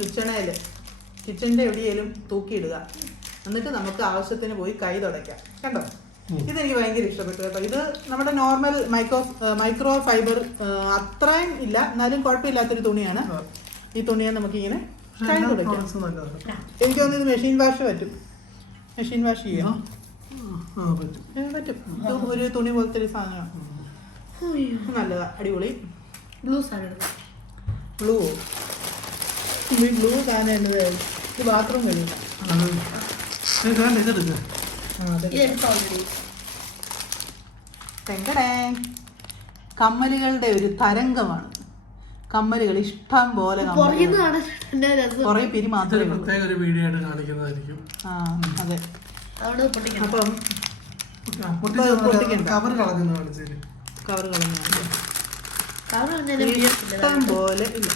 കിച്ചണിൻ്റെ എവിടെയെങ്കിലും തൂക്കിയിടുക. എന്നിട്ട് നമുക്ക് ആവശ്യത്തിന് പോയി കൈ തുടയ്ക്കാം. കണ്ടോ, ഇതെനിക്ക് ഭയങ്കര ഇഷ്ടപ്പെട്ടു കേട്ടോ. ഇത് നമ്മുടെ നോർമൽ മൈക്രോ ഫൈബർ അത്രയും ഇല്ല, എന്നാലും കുഴപ്പമില്ലാത്തൊരു തുണിയാണ്. ഈ തുണിയെ നമുക്കിങ്ങനെ കൈ തുടയ്ക്കാം. എനിക്ക് തോന്നുന്നു ഇത് മെഷീൻ വാഷ് പറ്റും. മെഷീൻ വാഷ് ചെയ്യാം പറ്റും. ഇത് ഒരു തുണി പോലത്തെ ഒരു സാധനമാണ്. നല്ലതാ, അടിപൊളി. ബ്ലൂ സാധനം എന്നത് ഇത് ബാത്റൂം കഴിയില്ല. കമ്മലുകളുടെ ഒരു തരംഗമാണ്. കമ്മലുകൾ ഇഷ്ടം പോലെ കുറെ പേര് മാത്രമേ അതെ. അപ്പം കവർ കളഞ്ഞു ഇഷ്ടം പോലെ ഇല്ല.